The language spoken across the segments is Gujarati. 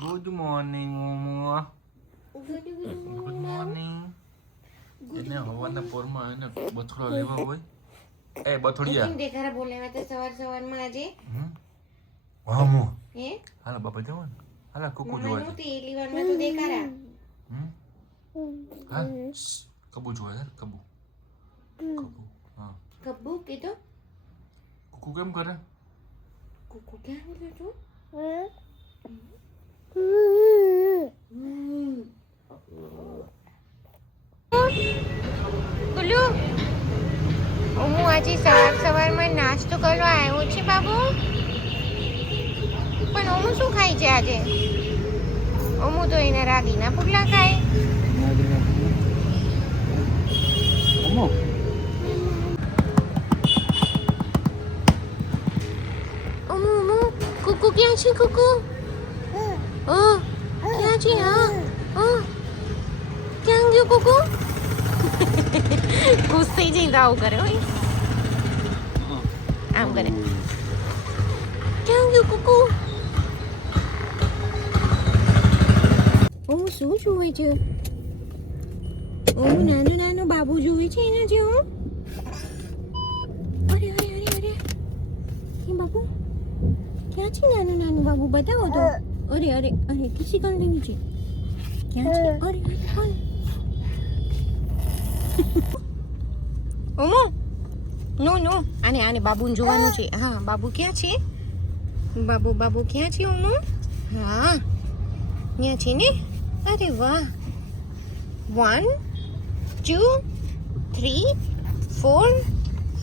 Good morning momo. Good morning. એને હવાના પોરમાં એને બથોડા લેવા હોય. એ બથોડિયા કેમ દેખારા બોલાવ્યા તે સવારમાં આજે? મોમો હે હાલો બાપા જવાનું. હાલો કુકુ મમ્મી જોવા. નહોતી એટલી વારમાં તો દેખારા. હા કબુ જોવા યાર કબુ. કબુ હા. કબ્બુ કીધો? કુકુ કેમ કરે? કુકુ ક્યાં ગયો તું? બોલો હું આજે સવારમાં નાસ્તો કરવા આવ્યો છે બાબુ. પણ હું શું ખાય છે આજે? હું તો એના રાગીના પુડલા ખાય. કુકુ ક્યાં છે? કુકુ ક્યાં છે? ક્યાં ગયો કુકુ? ગુસ્સે જઈને આવું કરે હોય. આમ કરે. ક્યાં ગયો કુકુ? શું જોવે છે? નાનો બાબુ જોવે છે એના જેવો. અરે અરે અરે અરે એ બાબુ ક્યાં છે? નાનું બાબુ બતાવો તો. અરે અરે અરે કિસી કાંડે નીચે ક્યાં છે? અરે અરે ઓમો નો આને બાબુને જોવાનું છે. હા બાબુ ક્યાં છે? બાબુ ક્યાં છે ઓમો? હા ત્યાં છે ને. અરે વાહ 1 2 3 4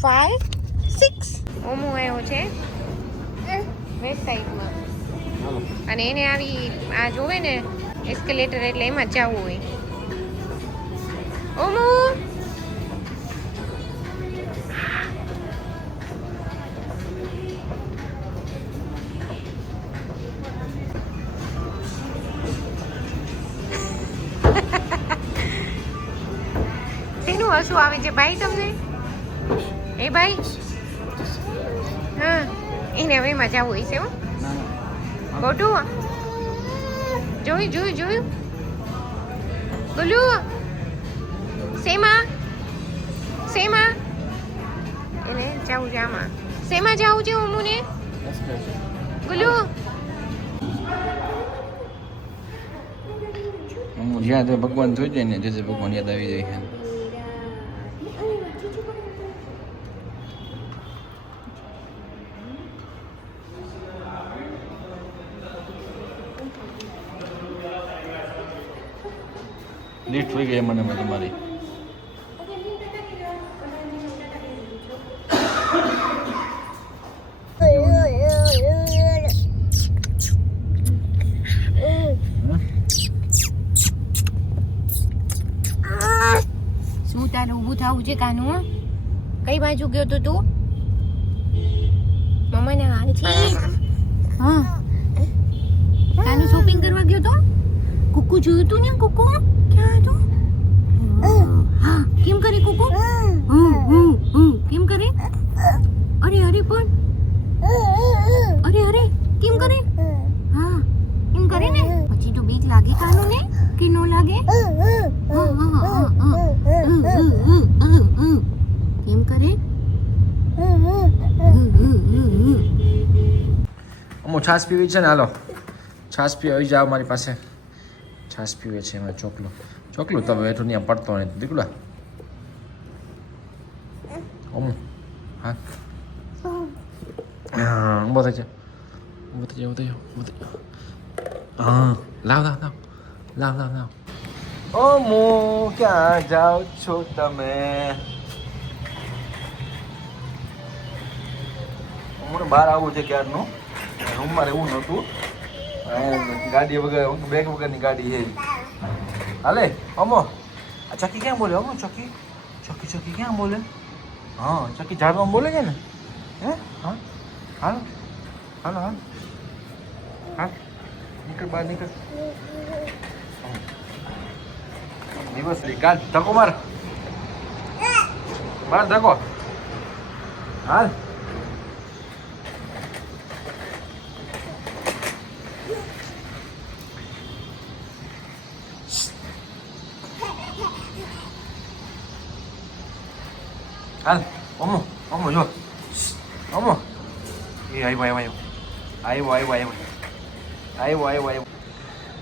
5 6 ઓમો આવ્યો છે વેબસાઇટમાં. અને એને આવી આ જોવે ને એસ્કેલેટર એટલે એમાં જ જવું હોય. ઓમો શેનું હસવું આવે છે ભાઈ તમને? એ ભાઈ હા એને હવે એમાં જવું હોય છે. હો ખોટું જોયું બોલું શેમાં એને જવું છે આમાં. શેમાં જવું છે ઓમુને? બોલું જ્યાં તો ભગવાન જોઈ જાય ને જે ભગવાન યાદ આવી જાય છે. લીટ થઈ ગઈ મને તમારી. શું તારે ઊભું થવું છે કાનું? કઈ બાજુ ગયો તો તું? મમ્માને હાલથી હા કાનું શોપિંગ કરવા ગયો તો? કુકુ જોયું તું ને? કુકુ ક્યાં હતું? હા કેમ કરે કુકુ? કેમ કરે? અરે અરે પણ અરે કેમ કરે? હા એમ કરે ને પછી તો બીક લાગે કાનું ને કે નો લાગે? કેમ કરે? અમો છાશ પીવી છે ને? હાલો છાશ પીવા આવી જાઓ મારી પાસે. છાશ પીવે છે એમાં ચોકલું તમે હેઠું ત્યાં પડતો નહીં દીકડા. અમો હા ઊભો થઈ જા. હા લાવ. અમો ક્યાં જાઓ છો તમે? મને બહાર આવવું છે ક્યારનું. રૂમમાં રહેવું નહોતું. ગાડી વગર બેગ વગરની ગાડી છે. હાલે અમો આ ચકી ક્યાં બોલે? અમો ચકી ક્યાં બોલે? હા ચકી ઝાડવામાં બોલે છે ને? હે હા હાલો નીકળ બહાર નીકળ. દિવસ કાલ ધક્કો માર ધક્કો હાલ. હાલ ઓમો ઓમો જો ઓમો એ આવ્યો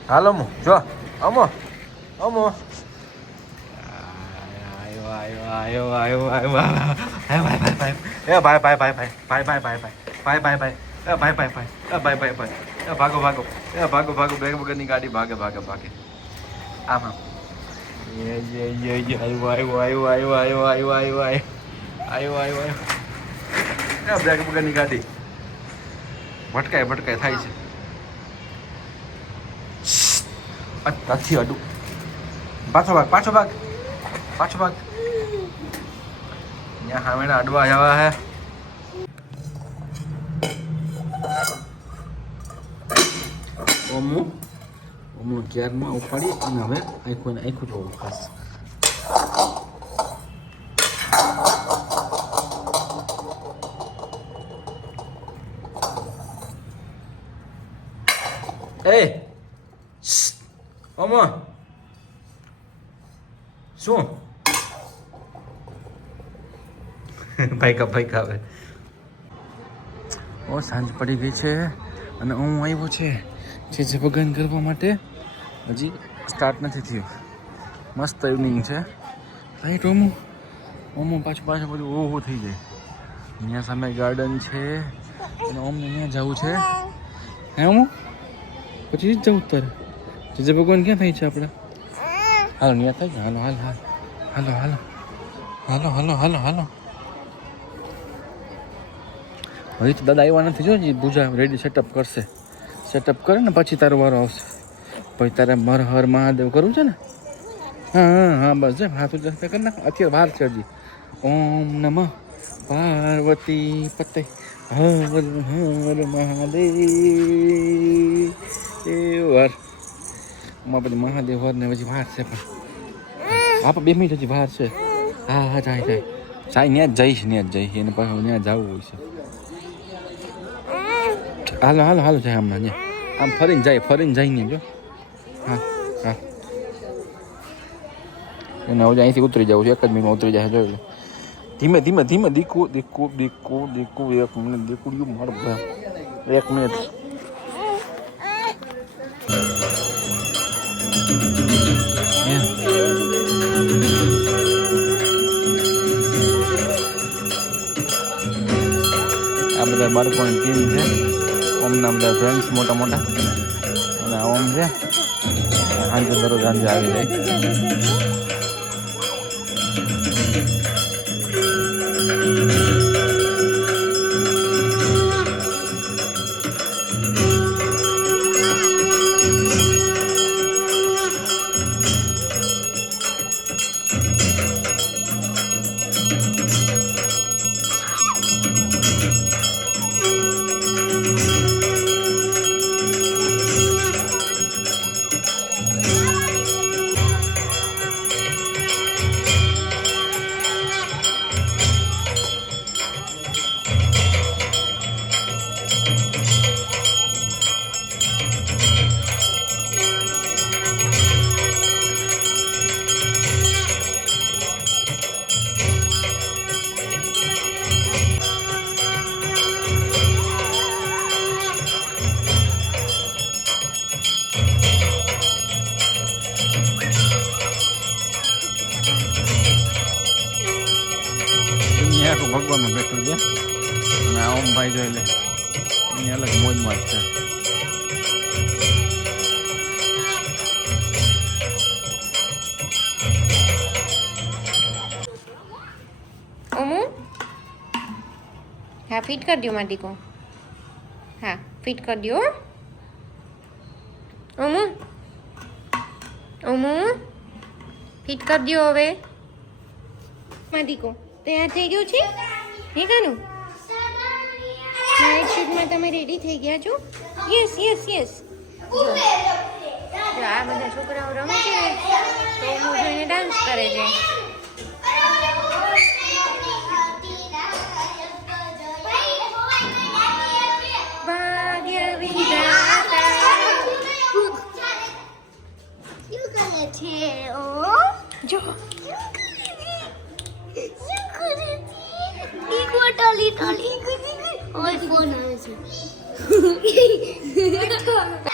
હાલ ઓમો જો ઓમો ઓમો આવ્યો ભાગો બેગ વગરની ગાડી ભાગે આમ આવ્યો બેગ વગરની ગાડી ભટકાય થાય છે નથી અડું પાછો ભાગ यहाँ हमें अडवा आया है ओमू केयर में उपाड़ी हमें आँखों जोड़ू खास ए ओमो शू ભાઈ હવે સાંજ પડી ગઈ છે અને હું આવ્યો છે જે ભગવાન કરવા માટે હજી સ્ટાર્ટ નથી થયું મસ્ત ઇવનિંગ છે રાઈટ ઓમો પાછું બધું ઓહો થઈ જાય અહીંયા સામે ગાર્ડન છે અને ઓમને અહીંયા જવું છે હે ઓમો પછી જ જવું તારે જે ભગવાન ક્યાં થાય છે આપણે હાલો ત્યાં થાય હાલો હવે તો દાદા આવ્યા નથી જો જી પૂજા રેડી સેટઅપ કરશે સેટઅપ કરે ને પછી તારો વારો આવશે પછી તારે હર મહાદેવ કરવું છે ને હા બસ જો હાથ ઉજા કરી નાખ અત્યારે વાર છે હજી ઓમ નમઃ પાર્વતી પતે હર મહાદેવ વાર પછી મહાદેવ હર ને પછી વાર છે પણ હા 2 મિનિટ હજી વાર છે હા જાય ત્યાં જ જઈશ એને પાછું ત્યાં જવું હોય છે હાલો જાય હમણાં આમ ફરીને જઈને જો હા એને હવે અહીંથી ઉતરી જવું છે 1 જ મિનિટમાં ઉતરી જાય જોઈ લે ધીમે દીકું 1 મિનિટ દીકુડિયું મારું 1 મિનિટ આ બધા બાળકોની ટીમ છે ઓમના બધા ફ્રેન્ડ્સ મોટા અને ઓમ છે સાંજે દરરોજ સાંજે આવી જાય ભગવાનનું બેઠું છે અને ઓમ ભાઈ જોઈ લે એની અલગ મોજમાં જ છે ओमू हाँ फिट कर दियो माटी को हाँ फिट कर दियो ओमू फिट कर दियो હવે માટી को તૈયાર થઈ ગયું છે હે કાનું નાઇટ શૂટમાં તમે રેડી થઈ ગયા છો યસ જો આ બધા છોકરાઓ રમે છે ને તો હું જોઈને ડાન્સ કરે છે ભાગ્ય વિધાતા શું કરે છે ઓ જો શું કરે છે ટોલી ટોલી ઓય ફોન આવે છે